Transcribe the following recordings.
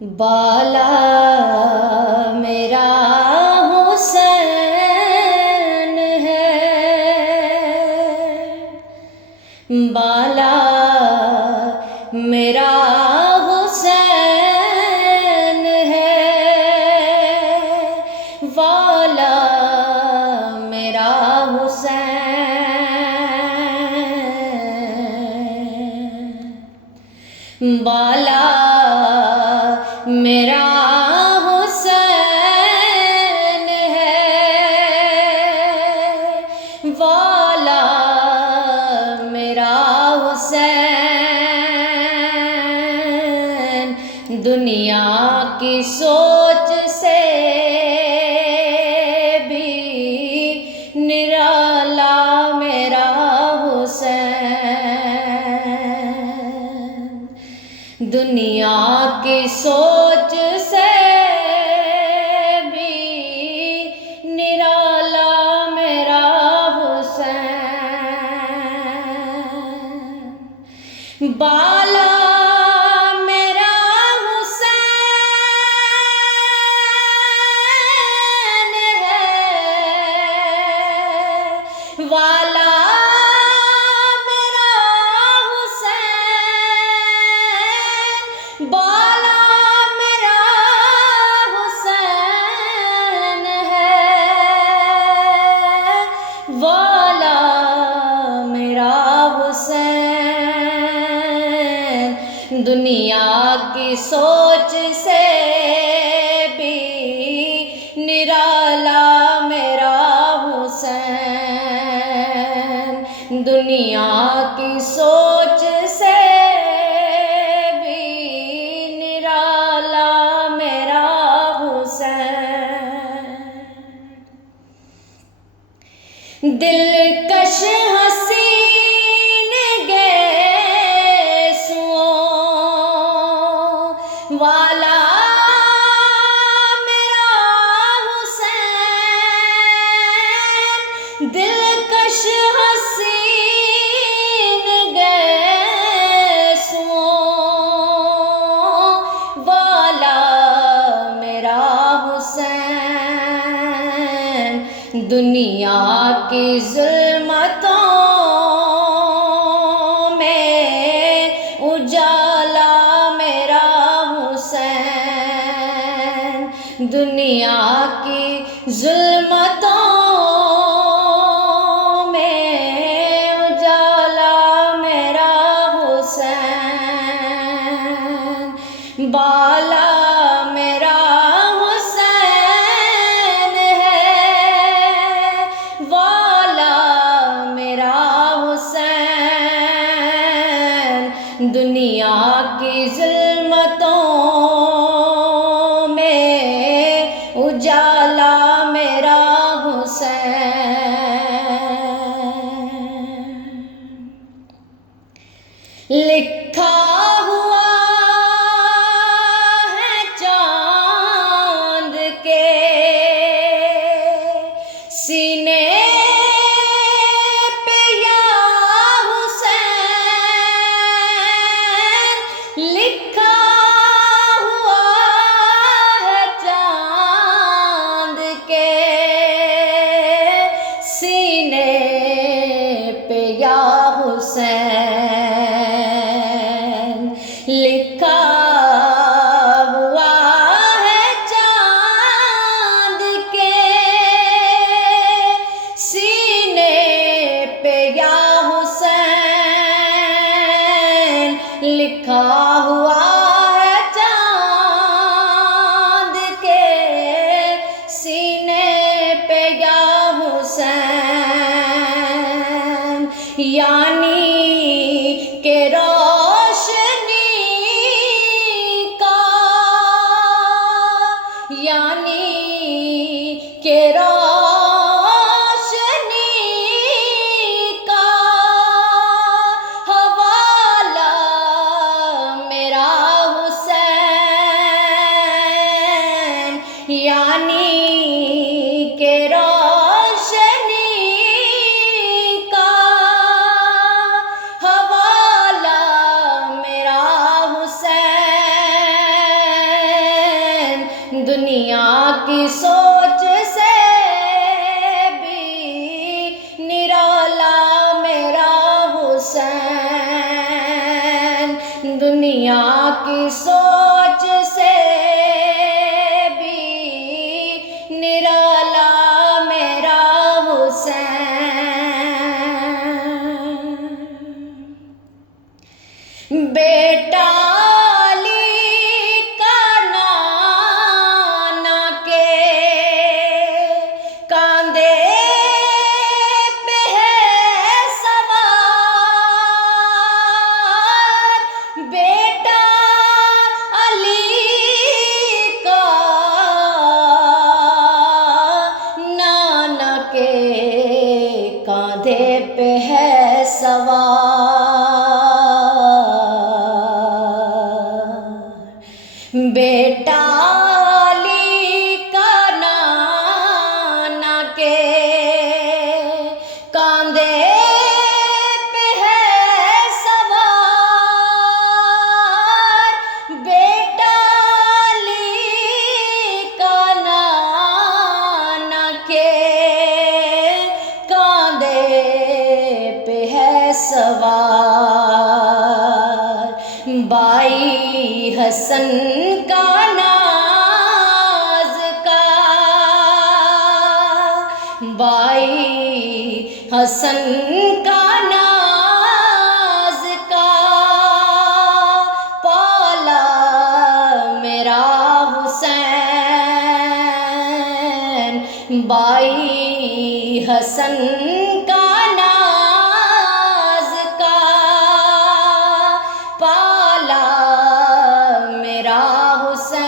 بالا میرا حسین ہے، بالا میرا حسین ہے، والا میرا حسین، بالا میرا حسین ہے، والا میرا حسین، دنیا کی سوچ سے بھی نرالا میرا حسین، دنیا کی سوچ سے بھی نرالا میرا حسین، بالا میرا حسین ہے، والا بالا میرا حسین ہے، والا میرا حسین، دنیا کی سوچ سے بھی نرالا میرا حسین، دنیا کی سوچ سے دلکش حسین گیسوؤں والا میرا حسین، دلکش حسین گیسوؤں والا میرا حسین، دنیا کی ظلمتوں میں اجالا میرا حسین، دنیا کی ظلمتوں میں اجالا میرا حسین، بالا میرا دنیا کی ظلمتوں میں اجالا میرا حسین، لکھا ہوا ہے چاند کے سینے حسین، لکھا ہوا ہے چاند کے سینے پہ یا حسین، لکھا ہوا ہے چاند کے سینے پہ یا حسین، یعنی کہ روشنی کا، یعنی کہ روشنی کا حوالہ میرا حسین، یعنی کہ حوالہ میرا حسین، دنیا کی سوچ سے بھی نرالا میرا حسین، دنیا کی سوچ سے بھی نرالا میرا حسین، بیٹا کاندھے پہ ہے سوار، بیٹا علی کا نانا کے کاندھے پہ ہے سوار، بیٹا علی کا نانا کے پہ ہے سوار، بائی حسن کا ناز کا، بائی حسن کا ناز کا پالا میرا حسین، بائی حسن کا ناز کا پالا میرا حسین،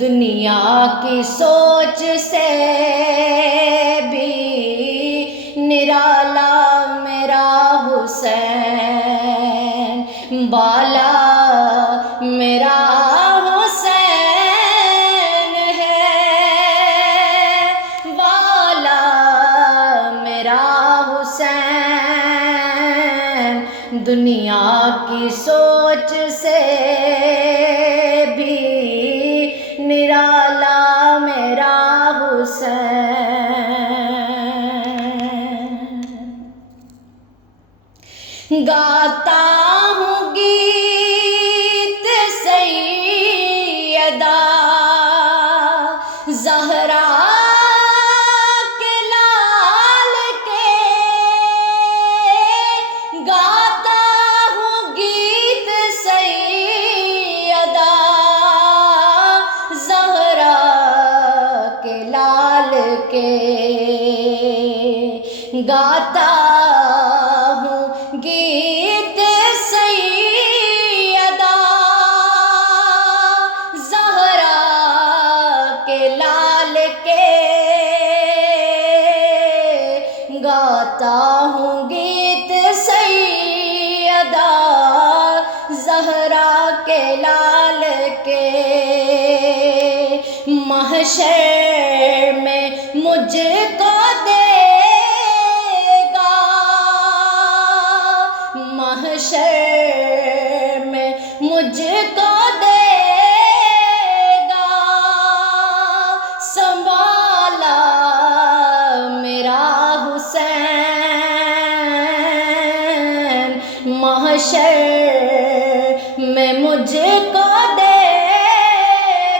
دنیا کی سوچ سے بھی نرالا میرا حسین، بالا میرا دنیا کی سوچ سے بھی نرالا میرا حسین، گاتا ہوں گیت سیدہ زہرا گاتا ہوں گیت سیدہ زہرا کے لال کے، گاتا ہوں گیت سیدہ زہرا کے لال کے، محشر میں مجھ کو محشر میں مجھ کو دے گا سنبھالا میرا حسین، محشر میں مجھ کو دے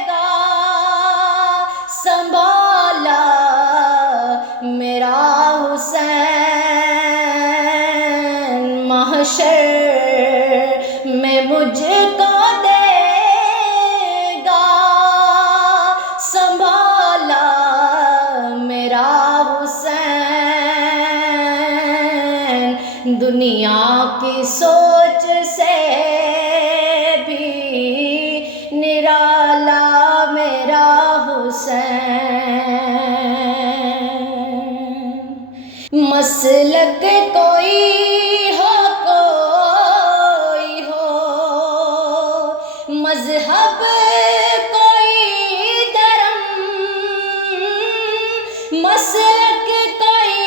گا سنبھالا میرا حسین، محشر میں مجھ کو دے گا سنبھالا میرا حسین، دنیا کی سوچ سے بھی نرالا میرا حسین، مسلک کوئی مذہب کوئی درم، مسلک کوئی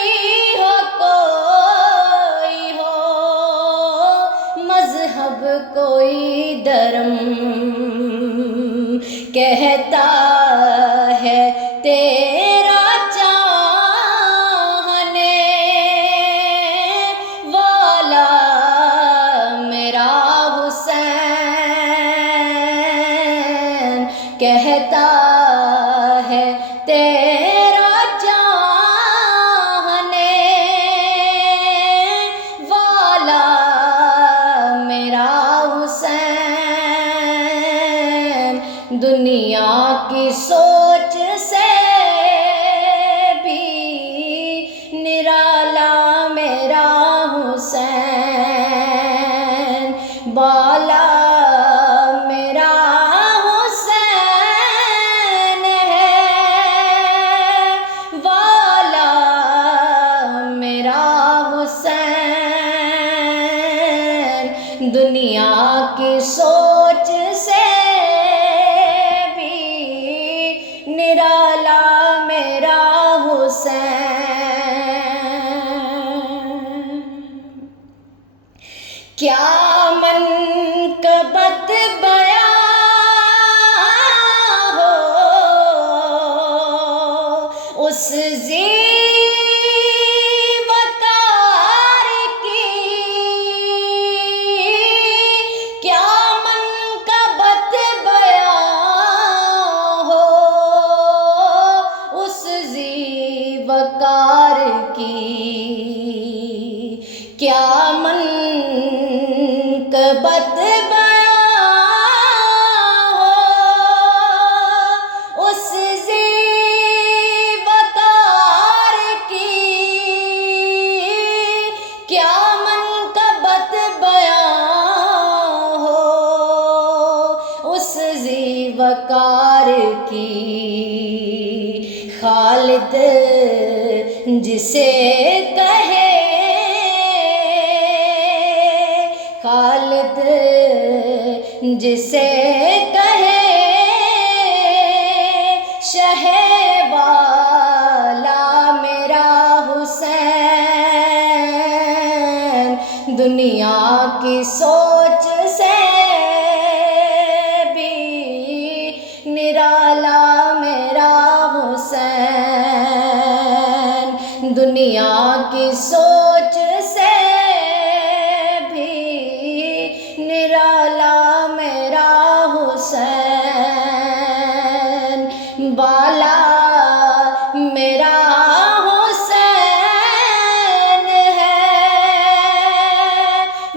ہو مذہب کوئی درم، کہتا ہے تیرا چاہنے والا میرا حسین، دنیا کی سوچ سے بھی نرالا میرا حسین، بالا میرا حسین ہے، والا میرا حسین، دنیا کی سوچ سے بھی نرالا میرا حسین۔ کیا منقبت بیاں ہو اس زیوکار کی، کیا منقبت بیاں ہو اس زیوکار کی، کیا منقبت بیاں ہو اس زیوکار کی، کیا منقبت بیاں ہو اس زیوکار کی، خالد جسے کہے، خالد جسے کہے شہ والا میرا حسین، دنیا کی سوچ سے بھی نرالا میرا حسین، دنیا کی سوچ سے بھی نرالا میرا حسین، بالا میرا حسین ہے،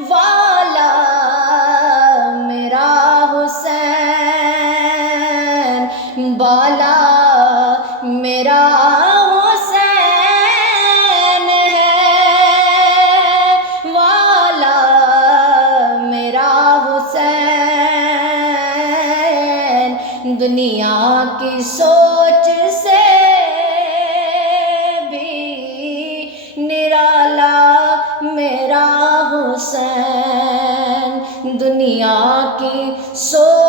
والا میرا حسین، بالا میرا حسین ہے، والا میرا حسین، دنیا کی سوچ سے بھی نرالا میرا حسین، دنیا کی سوچ